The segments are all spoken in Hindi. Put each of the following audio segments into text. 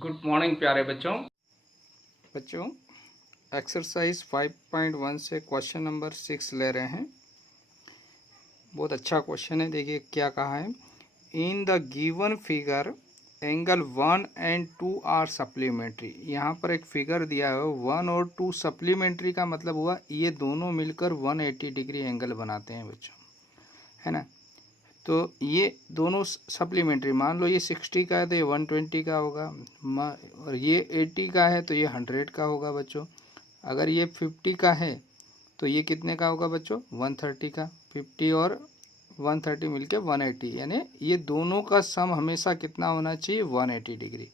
गुड मॉर्निंग प्यारे बच्चों एक्सरसाइज 5.1 से क्वेश्चन नंबर 6 ले रहे हैं। बहुत अच्छा क्वेश्चन है। देखिए क्या कहा है। In the given figure angle 1 and 2 are supplementary. यहाँ पर एक फिगर दिया है 1 और 2 सप्लीमेंट्री का मतलब हुआ ये दोनों मिलकर 180 डिग्री एंगल बनाते हैं बच्चों, है ना। तो ये दोनों सप्लीमेंट्री, मान लो ये 60 का है तो ये 120 का होगा, और ये 80 का है तो ये 100 का होगा बच्चों। अगर ये 50 का है तो ये कितने का होगा बच्चों, 130 का। 50 और 130 मिलके 180, यानी ये दोनों का सम हमेशा कितना होना चाहिए, 180 डिग्री।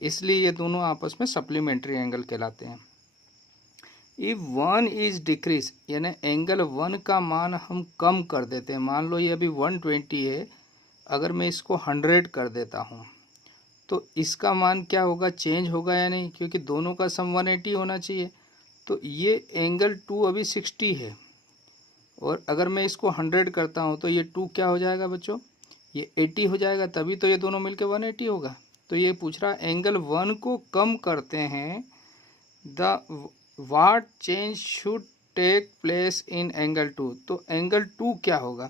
इसलिए ये दोनों आपस में सप्लीमेंट्री एंगल कहलाते हैं। इफ 1 इज डिक्रीज, यानी एंगल 1 का मान हम कम कर देते हैं। मान लो ये अभी 120 है, अगर मैं इसको 100 कर देता हूँ तो इसका मान क्या होगा, चेंज होगा या नहीं, क्योंकि दोनों का सम 180 होना चाहिए। तो ये एंगल 2 अभी 60 है, और अगर मैं इसको 100 करता हूँ तो ये 2 क्या हो जाएगा बच्चों, ये 80 हो जाएगा, तभी तो ये दोनों मिलकर 180 होगा। तो ये पूछ रहा है एंगल 1 को कम करते हैं, the what change should take place in angle 2। तो एंगल 2 क्या होगा,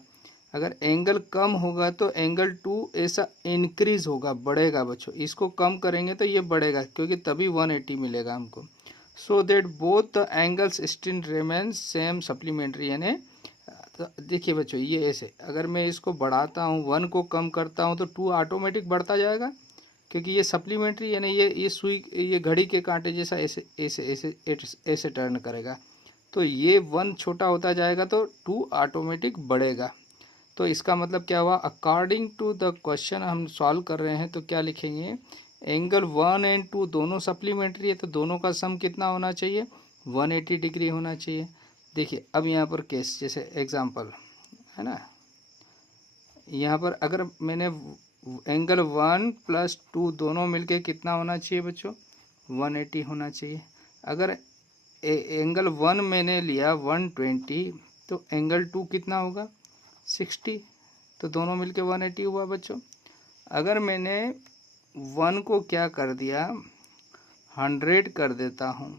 अगर एंगल कम होगा तो एंगल 2 ऐसा इंक्रीज होगा, बढ़ेगा बच्चों। इसको कम करेंगे तो ये बढ़ेगा, क्योंकि तभी 180 मिलेगा हमको। So that both the angles still remain same supplementary, यानी तो देखिए बच्चों ये ऐसे, अगर मैं इसको बढ़ाता हूँ 1 को कम करता हूँ तो 2 ऑटोमेटिक बढ़ता जाएगा, क्योंकि ये सप्लीमेंट्री, यानी ये सुई, ये घड़ी के कांटे जैसा ऐसे ऐसे ऐसे ऐसे टर्न करेगा। तो ये 1 छोटा होता जाएगा तो 2 ऑटोमेटिक बढ़ेगा। तो इसका मतलब क्या हुआ, अकॉर्डिंग टू द क्वेश्चन हम सॉल्व कर रहे हैं तो क्या लिखेंगे, एंगल 1 एंड 2 दोनों सप्लीमेंट्री है, तो दोनों का सम कितना होना चाहिए, 180 डिग्री होना चाहिए। देखिए अब यहाँ पर केस, जैसे एग्जांपल है ना, यहाँ पर अगर मैंने एंगल 1 + 2 दोनों मिलके कितना होना चाहिए बच्चों, 180 होना चाहिए। अगर एंगल 1 मैंने लिया 120 तो एंगल 2 कितना होगा, 60, तो दोनों मिलके 180 हुआ बच्चों। अगर मैंने 1 को क्या कर दिया, 100 कर देता हूँ,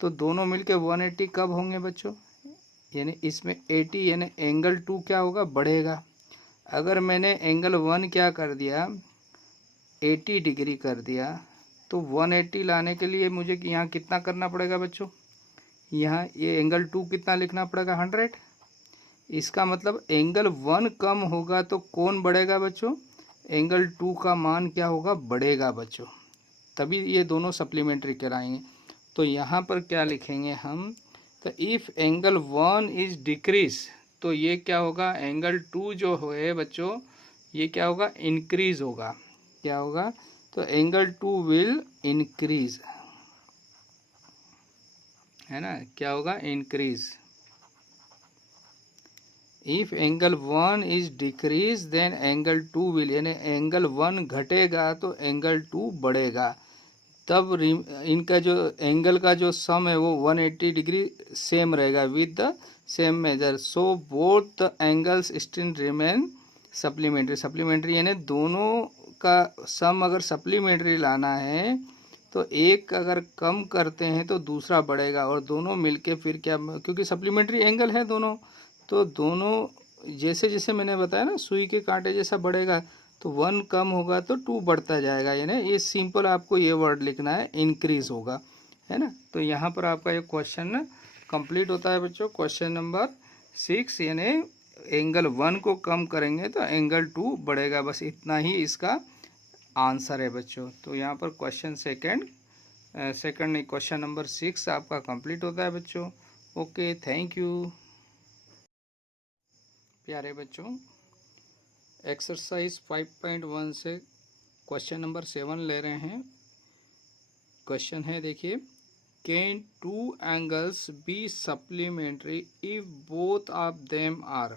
तो दोनों मिलके 180 कब होंगे बच्चों, यानी इसमें 80, यानी एंगल 2 क्या होगा, बढ़ेगा। अगर मैंने एंगल 1 क्या कर दिया, 80 डिग्री कर दिया, तो 180 लाने के लिए मुझे यहाँ कितना करना पड़ेगा बच्चों, यहाँ ये एंगल 2 कितना लिखना पड़ेगा, 100। इसका मतलब एंगल 1 कम होगा तो कौन बढ़ेगा बच्चों, एंगल 2 का मान क्या होगा, बढ़ेगा बच्चों, तभी ये दोनों सप्लीमेंट्री कहलाएंगे। तो यहाँ पर क्या लिखेंगे हम, तो इफ़ एंगल 1 इज डिक्रीज, तो ये क्या होगा, एंगल 2 जो है बच्चों ये क्या होगा, इंक्रीज होगा। क्या होगा, तो एंगल 2 विल इंक्रीज, है ना, क्या होगा, increase. If angle 1 is decrease then angle 2 will, यानी एंगल 1 घटेगा तो एंगल 2 बढ़ेगा। तब इनका जो एंगल का जो सम है वो 180 डिग्री सेम रहेगा with the same measure. So both the angles still remain supplementary. Supplementary यानी दोनों का सम अगर सप्लीमेंट्री लाना है तो एक अगर कम करते हैं तो दूसरा बढ़ेगा, और दोनों मिलके फिर क्या, क्योंकि सप्लीमेंट्री एंगल है दोनों, तो दोनों जैसे जैसे मैंने बताया ना सुई के कांटे जैसा बढ़ेगा, तो 1 कम होगा तो 2 बढ़ता जाएगा, यानी ये सिंपल आपको ये वर्ड लिखना है, इंक्रीज होगा, है ना। तो यहाँ पर आपका ये क्वेश्चन कंप्लीट होता है बच्चों, क्वेश्चन नंबर 6, यानी एंगल 1 को कम करेंगे तो एंगल 2 बढ़ेगा, बस इतना ही इसका आंसर है बच्चों। तो यहाँ पर क्वेश्चन सेकंड नहीं, क्वेश्चन नंबर 6 आपका कंप्लीट होता है बच्चों। ओके, थैंक यू प्यारे बच्चों। एक्सरसाइज 5.1 से क्वेश्चन नंबर 7 ले रहे हैं। क्वेश्चन है देखिए, can 2 angles be supplementary if both of them are,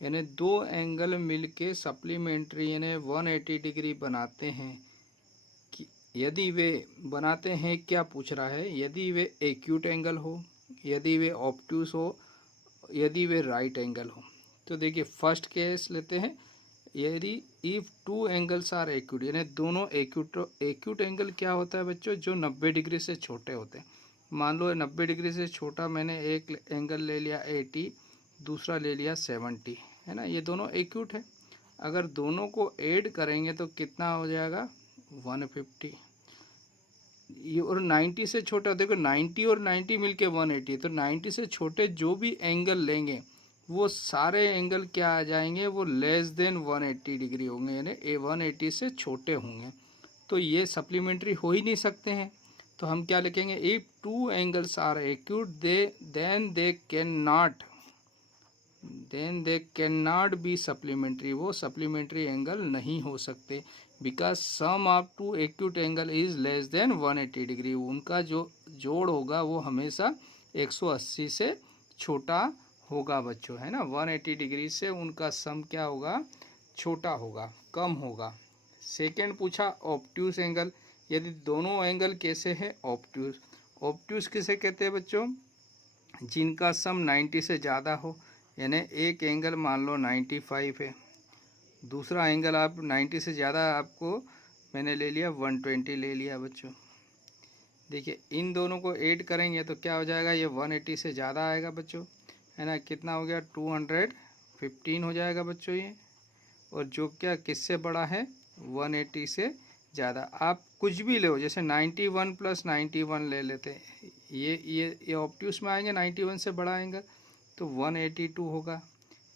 यानी 2 एंगल मिलके सप्लीमेंट्री यानी 180 डिग्री बनाते हैं, कि यदि वे बनाते हैं, क्या पूछ रहा है, यदि वे एक्यूट एंगल हो, यदि वे ऑब्ट्यूस हो, यदि वे राइट एंगल हो। तो देखिए फर्स्ट केस लेते हैं, यदि if two angles are acute, यानी दोनों एक्यूट एंगल क्या होता है बच्चों, जो 90 डिग्री से छोटे होते हैं। मान लो 90 डिग्री से छोटा मैंने एक एंगल ले लिया 80, दूसरा ले लिया 70, है ना, ये दोनों एक्यूट है। अगर दोनों को ऐड करेंगे तो कितना हो जाएगा 150। ये और 90 से छोटा, देखो 90 और 90 मिलके 180, तो 90 से छोटे जो भी एंगल लेंगे वो सारे एंगल क्या आ जाएंगे, वो लेस देन 180 डिग्री होंगे, यानी 180 से छोटे होंगे। तो ये सप्लीमेंट्री हो ही नहीं सकते हैं। तो हम क्या लिखेंगे, if two angles are acute then they can not be supplementary, वो सप्लीमेंट्री एंगल नहीं हो सकते, because sum of two acute angle is less than 180 degree. उनका जो जोड़ होगा वो हमेशा 180 से छोटा होगा बच्चों, है ना। 180 डिग्री से उनका सम क्या होगा, छोटा होगा, कम होगा। सेकेंड पूछा ऑब्ट्यूस एंगल, यदि दोनों एंगल कैसे हैं, ऑब्ट्यूस। ऑब्ट्यूस किसे कहते हैं बच्चों, जिनका सम 90 से ज़्यादा हो, यानी एक एंगल मान लो 95 है, दूसरा एंगल आप 90 से ज़्यादा आपको मैंने ले लिया 120 ले लिया बच्चों। देखिए इन दोनों को ऐड करेंगे तो क्या हो जाएगा, ये 180 से ज़्यादा आएगा बच्चों, है ना। कितना हो गया 215 हो जाएगा बच्चों ये। और जो क्या किससे बड़ा है, 180 से ज़्यादा। आप कुछ भी लो, जैसे 91 + 91 ले लेते हैं, ये ऑब्ट्यूस में आएंगे 91 से बड़ा एंगल, तो 182 होगा।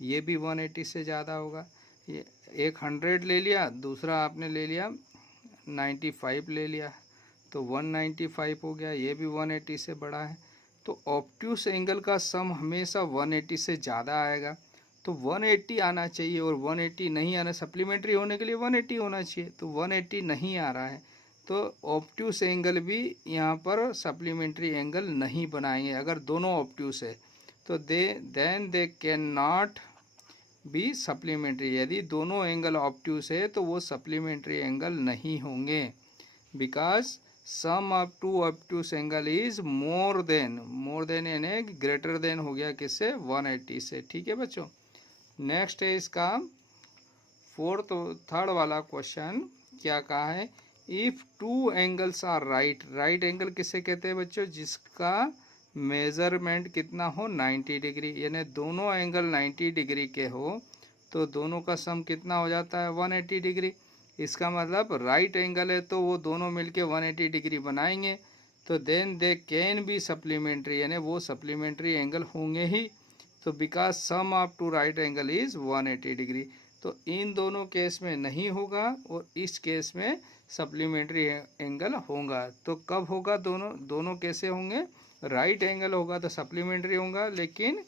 ये भी 180 से ज़्यादा होगा। ये एक 100 ले लिया, दूसरा आपने ले लिया 95 ले लिया, तो 195 हो गया, ये भी 180 से बड़ा है। तो ऑब्ट्यूस एंगल का सम हमेशा 180 से ज़्यादा आएगा। तो 180 आना चाहिए, और 180 नहीं आना, सप्लीमेंट्री होने के लिए 180 होना चाहिए, तो 180 नहीं आ रहा है। तो ऑब्ट्यूस एंगल भी यहाँ पर सप्लीमेंट्री एंगल नहीं बनाएंगे। अगर दोनों ऑब्ट्यूस है तो then they can not be supplementary. यदि दोनों एंगल ऑब्ट्यूस है तो वो सप्लीमेंट्री एंगल नहीं होंगे, because sum of two obtuse angle is more than यानी ग्रेटर देन हो गया किससे, 180 से। ठीक है बच्चों। नेक्स्ट है इसका थर्ड वाला क्वेश्चन, क्या कहा है, if two angles are right angle किसे कहते हैं बच्चों, जिसका मेजरमेंट कितना हो 90 डिग्री, यानी दोनों एंगल 90 डिग्री के हो तो दोनों का सम कितना हो जाता है 180 डिग्री। इसका मतलब राइट एंगल है तो वो दोनों मिलके 180 डिग्री बनाएंगे, तो then they can be supplementary, यानी वो सप्लीमेंट्री एंगल होंगे ही। तो because sum of two right angle is 180 degree, तो इन दोनों केस में नहीं होगा और इस केस में सप्लीमेंट्री एंगल होगा। तो कब होगा, दोनों कैसे होंगे, राइट एंगल होगा तो सप्लीमेंट्री होगा, लेकिन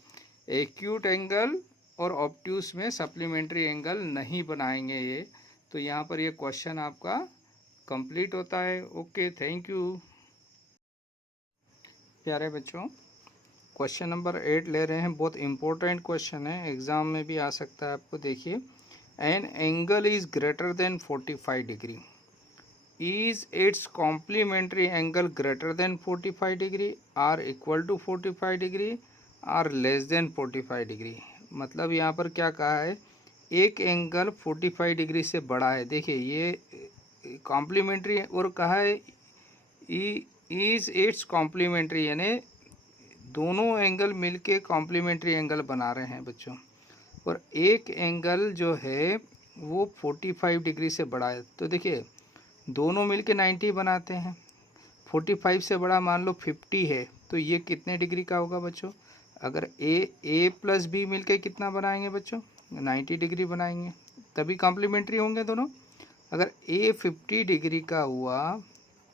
एक्यूट एंगल और ऑब्ट्यूस में सप्लीमेंट्री एंगल नहीं बनाएंगे ये। तो यहाँ पर ये क्वेश्चन आपका कंप्लीट होता है। ओके, थैंक यू प्यारे बच्चों। क्वेश्चन नंबर 8 ले रहे हैं, बहुत इंपॉर्टेंट क्वेश्चन है, एग्जाम में भी आ सकता है आपको। देखिए, an angle is greater than 45 degree, is its complementary angle greater than 45 degree, or equal to 45 degree, or less than 45 degree. मतलब यहाँ पर क्या कहा है, एक एंगल 45 डिग्री से बड़ा है। देखिए ये कॉम्प्लीमेंट्री और कहा है इज इट्स कॉम्प्लीमेंट्री, यानी दोनों एंगल मिलके कॉम्प्लीमेंट्री एंगल बना रहे हैं बच्चों। और एक एंगल जो है वो 45 डिग्री से बड़ा है, तो देखिए दोनों मिलके 90 बनाते हैं। 45 से बड़ा मान लो 50 है, तो ये कितने डिग्री का होगा बच्चों, अगर ए प्लस बी मिलके कितना बनाएंगे बच्चों, 90 डिग्री बनाएंगे, तभी कॉम्प्लीमेंट्री होंगे दोनों। अगर ए 50 डिग्री का हुआ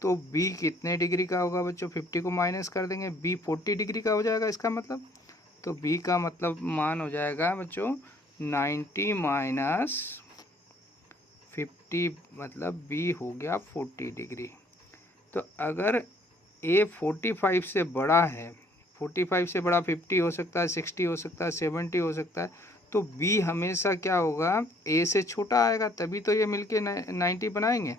तो बी कितने डिग्री का होगा बच्चों, 50 को माइनस कर देंगे, बी 40 डिग्री का हो जाएगा इसका मतलब। तो बी का मतलब मान हो जाएगा बच्चों 90 माइनस 50, मतलब बी हो गया 40 डिग्री। तो अगर ए 45 से बड़ा है, 45 से बड़ा 50 हो सकता है, 60 हो सकता है, 70 हो सकता है, तो बी हमेशा क्या होगा, ए से छोटा आएगा, तभी तो ये मिलके 90 बनाएंगे।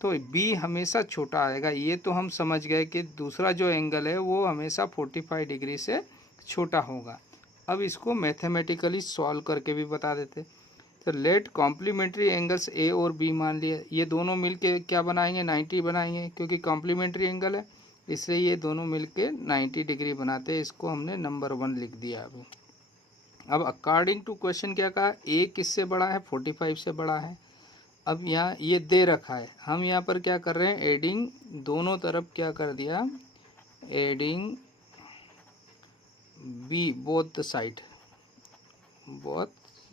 तो बी हमेशा छोटा आएगा। ये तो हम समझ गए कि दूसरा जो एंगल है वो हमेशा 45 डिग्री से छोटा होगा। अब इसको मैथमेटिकली सॉल्व करके भी बता देते। तो लेट कॉम्प्लीमेंट्री एंगल्स ए और बी मान लिया, ये दोनों मिलके क्या बनाएंगे 90 बनाएंगे, क्योंकि कॉम्प्लीमेंट्री एंगल है इसलिए ये दोनों मिलके 90 डिग्री बनाते हैं। इसको हमने नंबर 1 लिख दिया। अब अकॉर्डिंग टू क्वेश्चन क्या कहा, ए किससे बड़ा है 45 से बड़ा है। अब यहाँ ये दे रखा है, हम यहाँ पर क्या कर रहे हैं एडिंग, दोनों तरफ क्या कर दिया adding B both side, both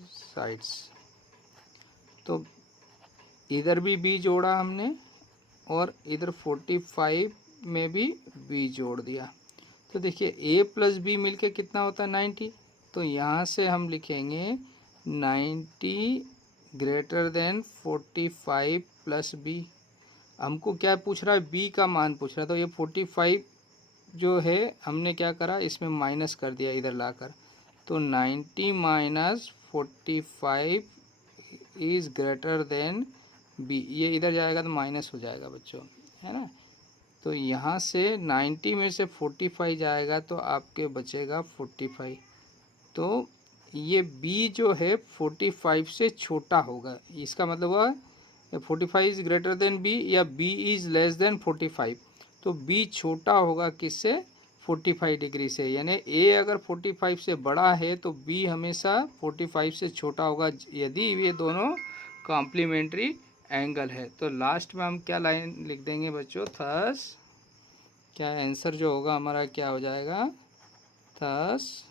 sides. तो इधर भी बी जोड़ा हमने और इधर 45 में भी बी जोड़ दिया। तो देखिए ए प्लस बी मिलके कितना होता है 90। तो यहाँ से हम लिखेंगे 90 ग्रेटर देन 45 प्लस बी। हमको क्या पूछ रहा है बी का मान पूछ रहा है, तो ये 45 जो है हमने क्या करा इसमें माइनस कर दिया इधर लाकर। तो 90 minus 45 is greater than B, ये इधर जाएगा तो माइनस हो जाएगा बच्चों, है ना। तो यहाँ से 90 में से 45 जाएगा तो आपके बचेगा 45। तो ये b जो है 45 से छोटा होगा, इसका मतलब हुआ 45 इज़ ग्रेटर देन b या b इज़ लेस देन 45। तो b छोटा होगा किससे 45 डिग्री से, यानी a अगर 45 से बड़ा है तो b हमेशा 45 से छोटा होगा यदि ये दोनों कॉम्प्लीमेंट्री एंगल है। तो लास्ट में हम क्या लाइन लिख देंगे बच्चों, थस क्या आंसर जो होगा हमारा क्या हो जाएगा, thus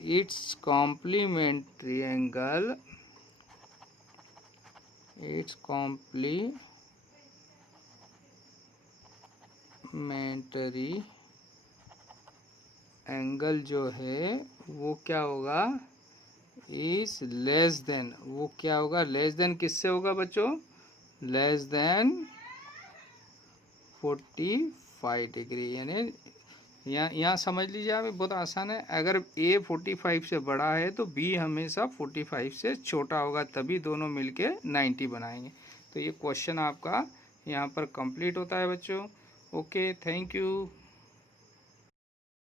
its complementary angle, its complementary angle जो है वो क्या होगा इज लेस देन, वो क्या होगा लेस देन किससे होगा बच्चों, लेस देन 45 डिग्री। यानी यहाँ समझ लीजिए आप, बहुत आसान है। अगर a 45 से बड़ा है तो b हमेशा 45 से छोटा होगा, तभी दोनों मिलके 90 बनाएंगे। तो ये क्वेश्चन आपका यहाँ पर कंप्लीट होता है बच्चों। Okay, thank you.